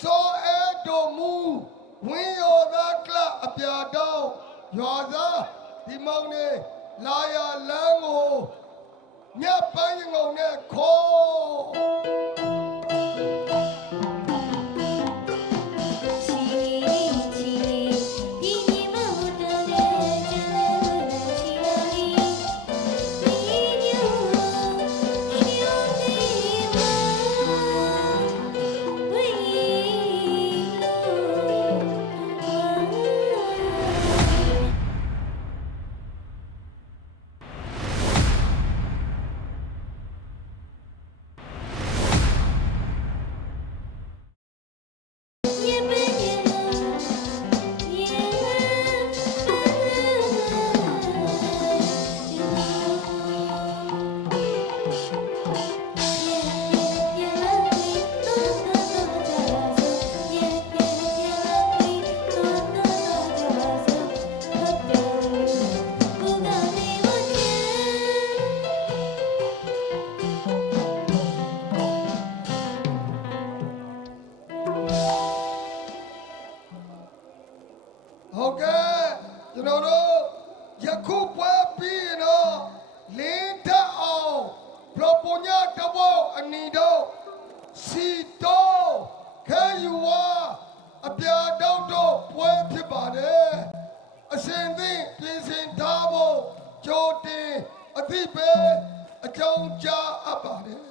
စောအဲတော်မူဝင်းရောသာကလအပြာတောင်းရွာသားဒီမောင်နေလာရလန်းကိုမြတ်ပန်းရင်ကုန်နဲ့ခေါ်ချီ အစဉ်သင့်ပြင်ဆင်ထားဖို့ကြိုတင်အသိပေးအကြောင်းကြားအပ်ပါတယ်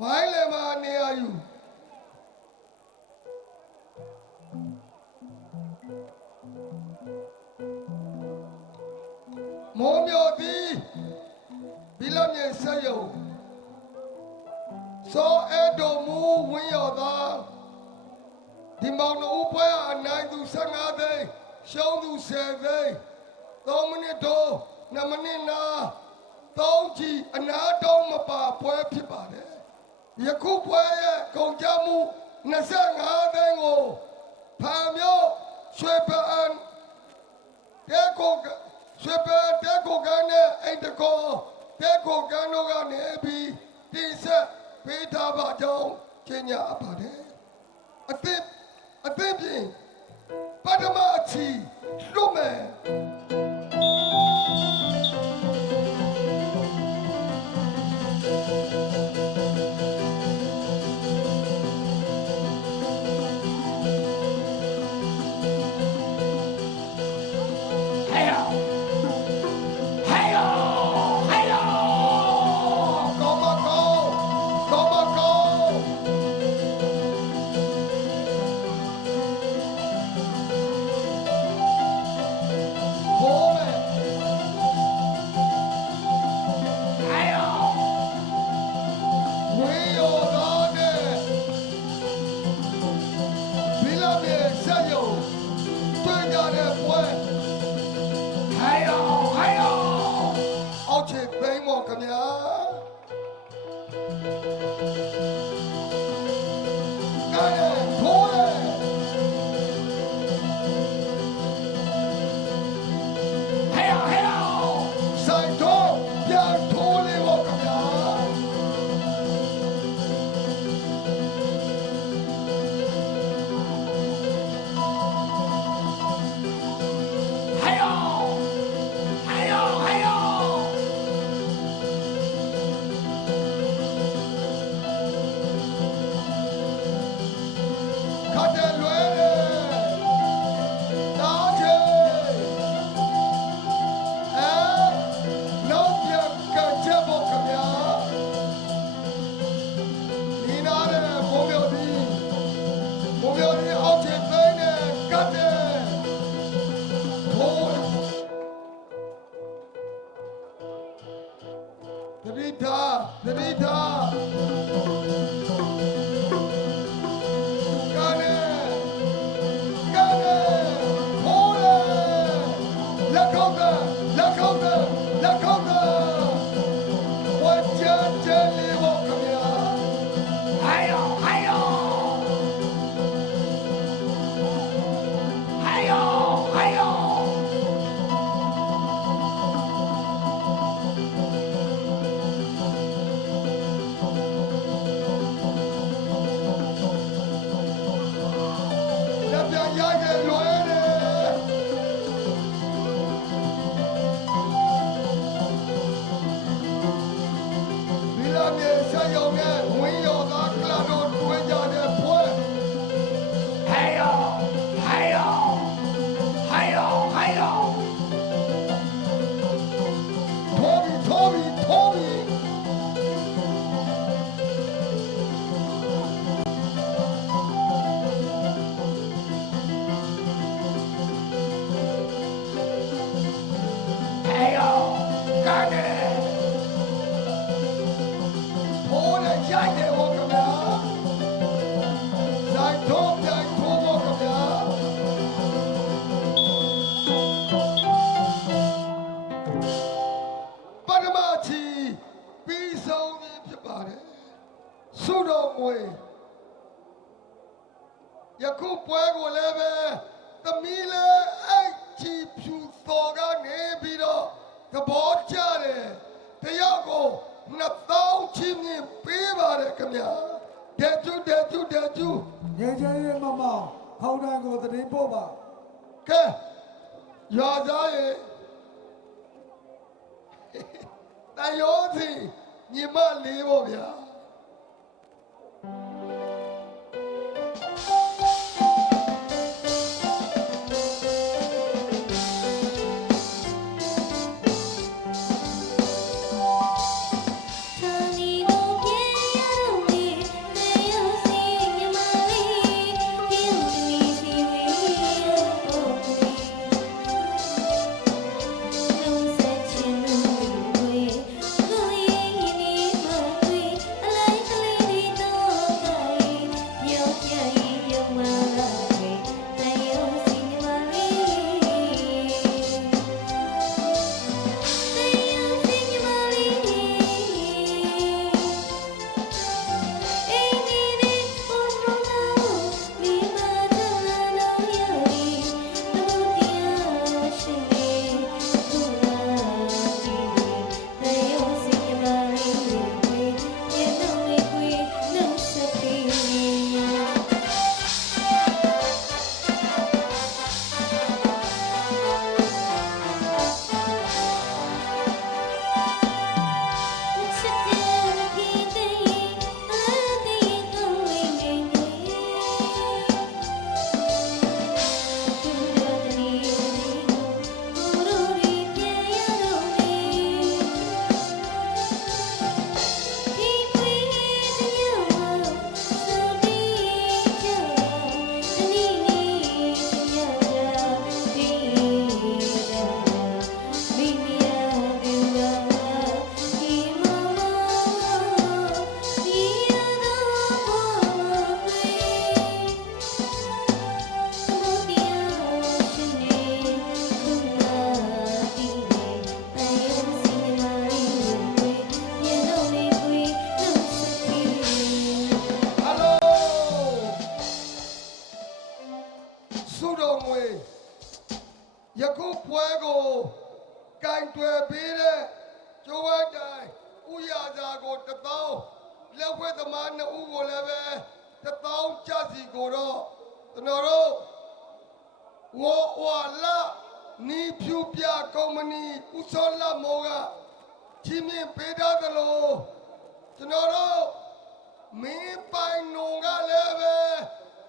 ဝိုင်းလည်းမနေရယူမောမြော်သည်ဘီလမြေဆက်ယုံစောအဲတော်မူဝင်းရော်သာ ဒီမောင်နှုတ်ပွဲအနိုင်သူ15သိန်းရှုံးသူ10သိန်း3မိနစ်တော့2မိနစ်နာ3ကြည်အနာတောင်းမပါပွဲဖြစ်ပါတယ်ယခုပွဲရဲ့ကုန်ကြမှု25သိန်းကိုဖာမျိုးရွှေပန်တဲကိုကဆွေပတဲကိုကနဲ့အိတ်တကောတဲကိုကန်းတို့ကနေပြီးတင်ဆက်ပေးထားပါကြောင်းကျညာအပ်ပါတယ်အသစ် အသစ်ပြင်ပထမအချီလွတ်မယ် ဆုတော်ငွေယခုပွဲကိုလည်းပဲသမီးလည်းအဲ့ချီဖြူတော်ကနေပြီးတော့သဘောကျတယ်တယောက်ကိုနှစ်သောင်းချင်းမြင့်ပေးပါတယ်ခင်ဗျာတဲ့ကျူတဲ့ကျူတဲ့ကျူငယ်ချဲရဲ့မမခေါင်းတန်းကိုတည်ပို့ပါကဲရွာသားရဲ့တန်ရောစီညီမလေးပေါ့ဗျာ မင်းပိုင်နုံကလည်းပဲ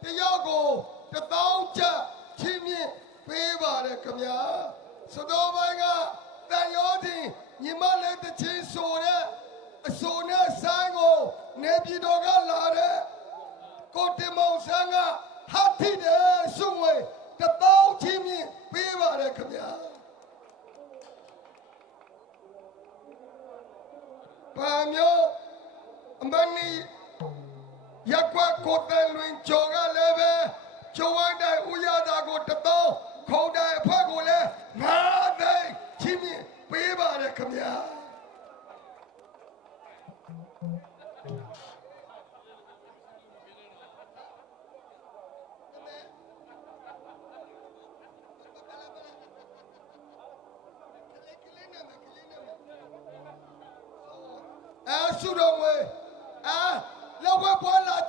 တယောက်ကိုတစ်သောင်းချက်ချင်းမြင့်ပေးပါတယ်ခင်ဗျာစတော်ပိုင်းကတန်ရောတင်ညီမလေးတစ်ချင်းဆိုတဲ့အဆိုနဲ့ဆိုင်ကိုနေပြည်တော်ကလာတဲ့ကိုတင်မောင်ဆန်းကဟာတိတယ်ဆုငွေတစ်သောင်းချင်းမြင့်ပေးပါတယ်ခင်ဗျာပါမျိုးအမနီ ရက်ကွက်ကိုတန်လွင်ကျော်ကလည်းပဲကျော်ဝိုင်းတိုင်ဥရတာကိုတသောခုံတိုင်အဖက်ကိုလည်းငါးသိန်းချင်းမြင့်ပေးပါတယ်ခင်ဗျာအဲဆုတော်ငွေအဲ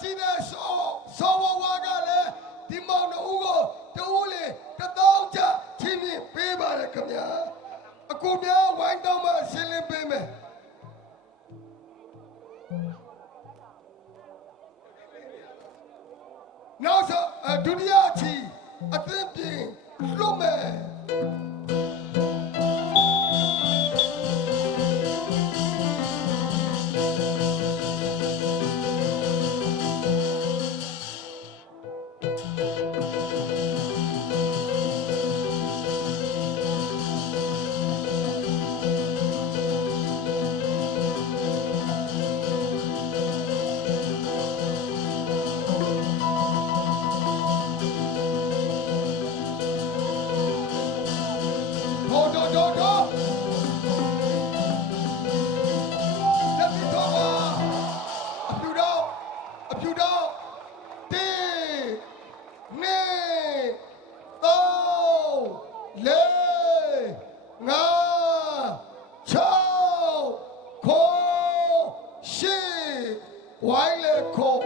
ရှိတဲ့ဆောဆောဝဝါကလည်းဒီမောင်တို့ကိုတူလေတသောချချင်းပြပေးပါရခင်ဗျာအကူများဝိုင်းတော့မှရှင်းလင်းပေးမယ် Heile kommt.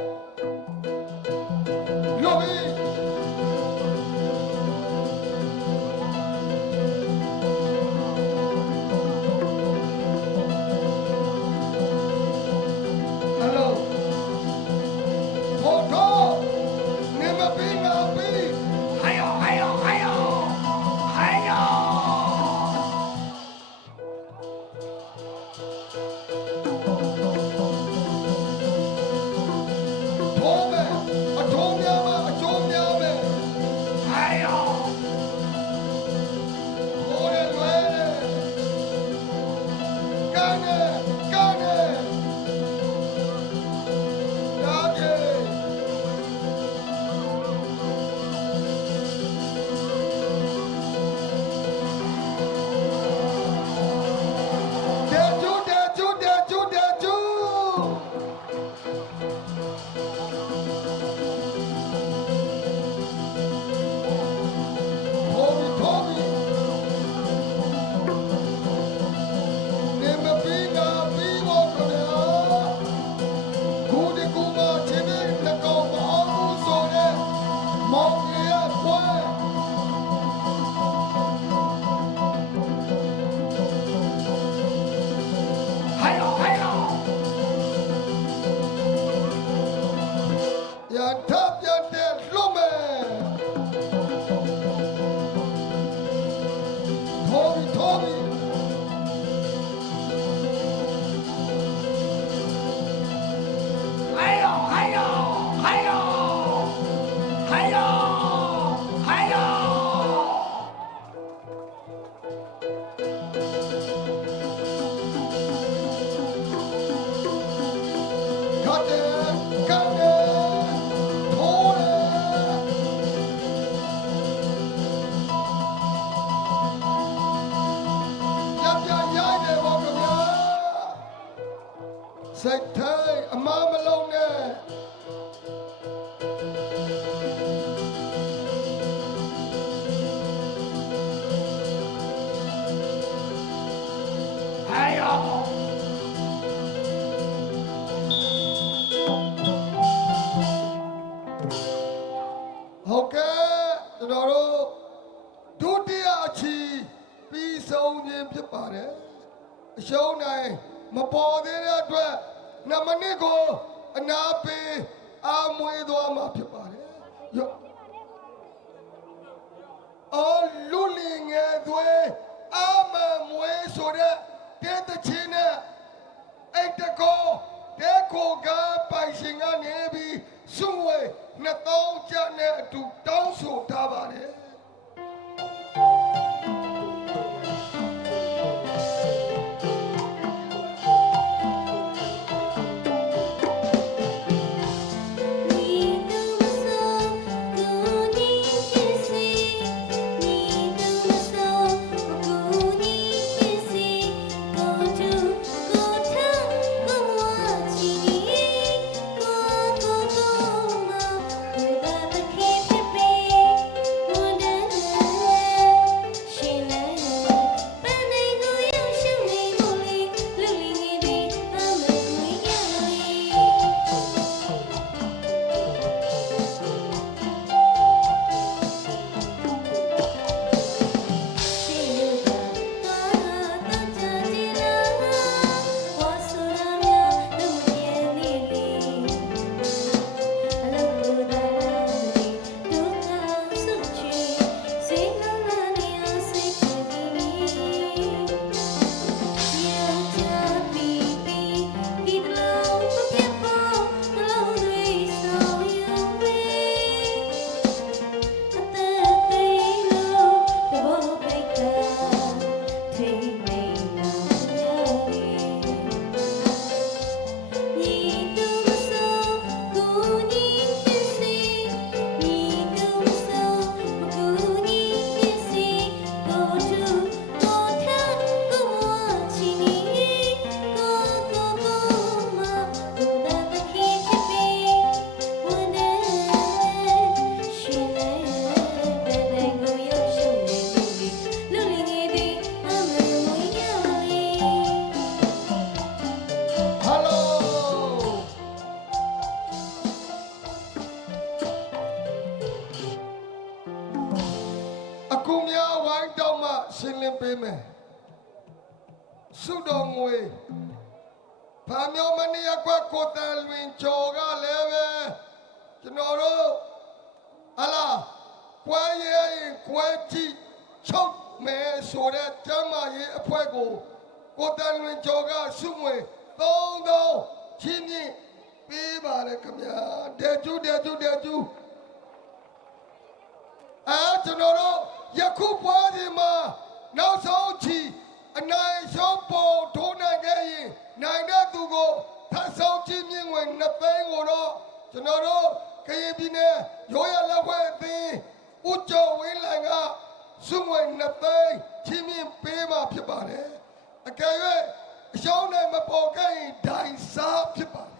Doctor. နှစ်သုံးချက်နဲ့အတူတောင်းဆိုထားပါတယ် ရဲရင်ကွဲကြည့်ချုပ်မယ်ဆိုတဲ့ကျမ်းမာရေးအဖွဲ့ကိုကိုတန်လွင်ကျော်ကစုငွေ3000ချင်းချင်းပေးပါလေခင်ဗျာတဲ့ကျူးတဲ့ကျူးတဲ့ကျူးအဲကျွန်တော်တို့ယခုပွဲဒီမှာနောက်ဆုံးချီအနိုင်ရှုံးပုံထိုးနိုင်ခဲ့ရင်နိုင်တဲ့သူကိုထပ်ဆုံးချင်းမြင့်ဝင်နှစ်သိန်းကိုတော့ကျွန်တော်တို့ကရင်ပြည်နယ်ရိုးရလက်ဝဲအသင်း ဦးကျော်ဝင်းလိုင်ကစုငွေနှစ်သိန်းချင်းမြင့်ပေးမှာဖြစ်ပါတယ်အကယ်၍အရှုံးနိုင်မပေါ်ခဲ့ရင်ဒိုင်စားဖြစ်ပါတယ်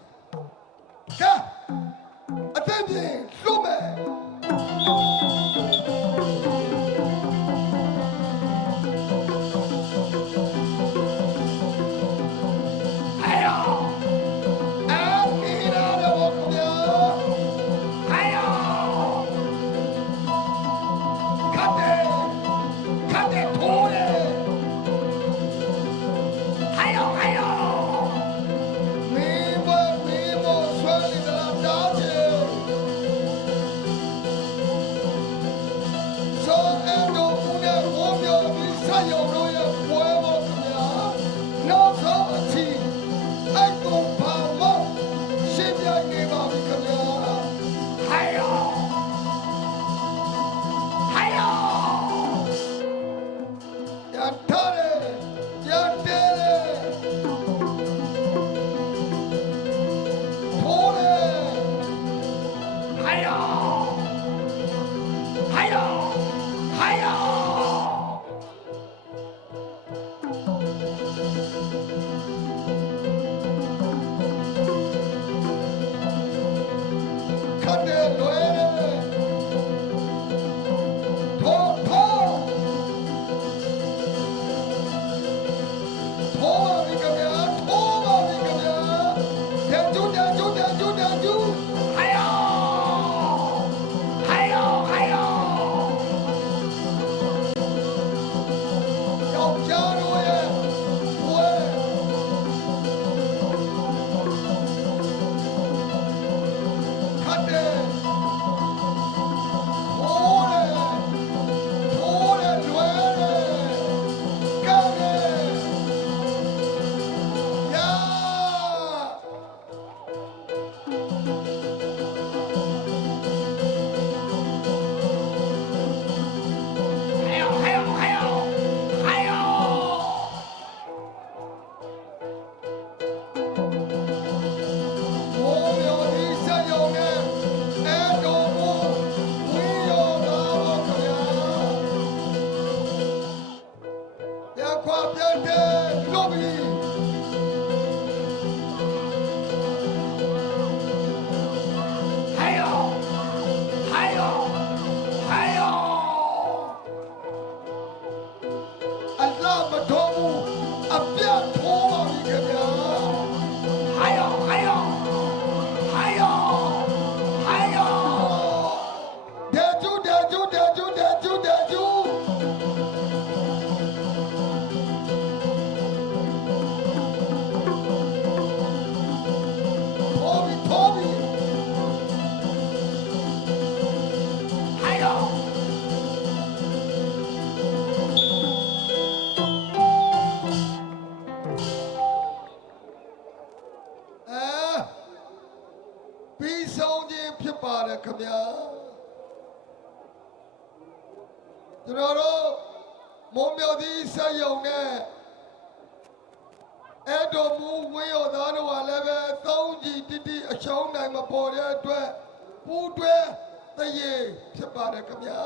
ပါတယ်ခင်ဗျာ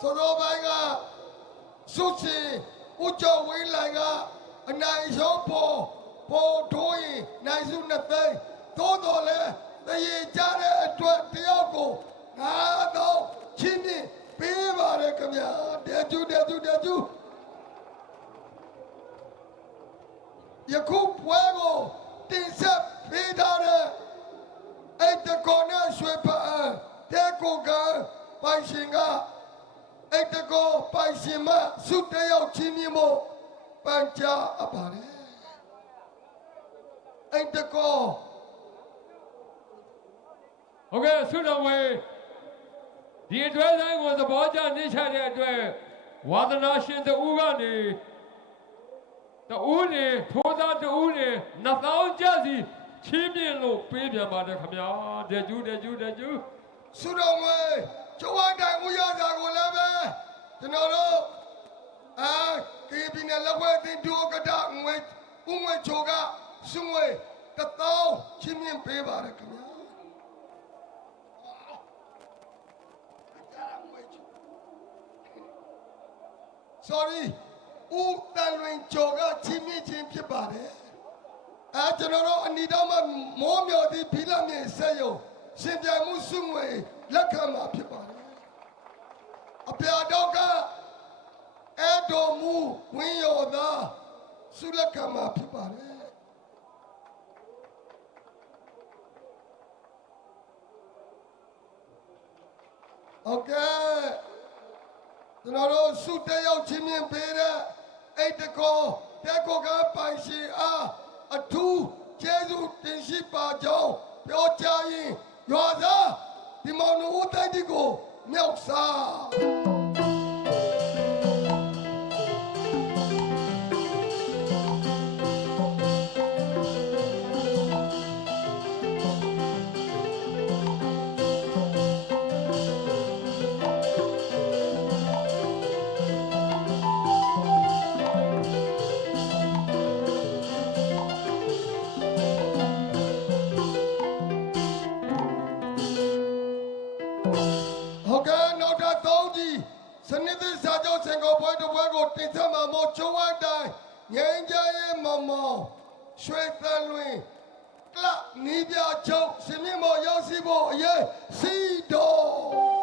သောတော်ပိုင်းကစုချင်ဦးကျော်ဝင်းလိုင်ကအနိုင်ရှုံးပေါ်ပေါ်ထိုးရင်နိုင်စုနှစ်သိန်းသို့တော်လဲတရေကြတဲ့အတွက်တယောက်ကိုငါတော့ချင်းမြင့်ပေးပါတယ်ခင်ဗျာတဲ့ကျူတဲ့ကျူတဲ့ကျူယခုပွဲကိုတင်ဆက်ပေးထားတဲ့အဲ့တကောနဲ့ရွှေပအန်တဲကိုက ပိုင်ရှင်ကအိတ်တကောပိုင်ရှင်မဆုတယောက်ချင်းမြင့်မို့ပန်ကြားအပ်ပါတယ်အိတ်တကောဟုတ်ကဲ့ဆုတော်ဝေဒီအတွဲဆိုင်ကိုသဘောကျနှိမ့်ချတဲ့အတွက်ဝါသနာရှင်တဦးကနေတဦးနေထိုးသားတဦးနေနှစ်သောင်းကြစီချင်းမြင့်လို့ပေးပြန်ပါတယ်ခင်ဗျာတဲ့ကျူးတဲ့ကျူးတဲ့ကျူး ဆုတော်ငွေကျောင်းတိုင်ဦးရစာကိုလည်းပဲကျွန်တော်တို့အာကေပီနယ်လက်ဝဲတင်ဒုကတငွေဦးငွေချိုကဆုငွေတစ်သောင်းချင်းမြင့်ပေးပါတယ်ခင်ဗျာ sorry ဦးတန်လွင်ကျော်ကချင်းမြင့်ချင်းဖြစ်ပါတယ်အဲကျွန်တော်တို့အနီတော်မှာမောမြော်သည့်ဖီလာမြေဆက်ယုံ ရှင်ပြိုင်မှုစုငွေလက်ခံမှာဖြစ်ပါတယ်အပြာတော့ကအဲတော်မူဝင်းရော်သာဆုလက်ခံမှာဖြစ်ပါတယ်โอเค ကျွန်တော်တို့စုတက်ရောက်ချင်းမြင်ပေးတဲ့အိတ်တကောတက်ကောကပိုင်ရှင်အားအထူးကျေးဇူးတင်ရှိပါကြောင်းပြောကြားရင် ရွာသားဒီမောင်နှဦးတိုက်တီကိုမြောက်စား စ်သစ်စာချုပ်စင်ကိုပွဲတစ်ပွဲကိုတင်ဆက်မှာမို့ကျုံဝိုင်းတိုင်းငင်းကြရဲ့မမောင်ရွှေသန်လွင်ကလနီးပြချုပ်ရှင်မြင့်မော်ရောက်စီဖို့အရေးစီတော်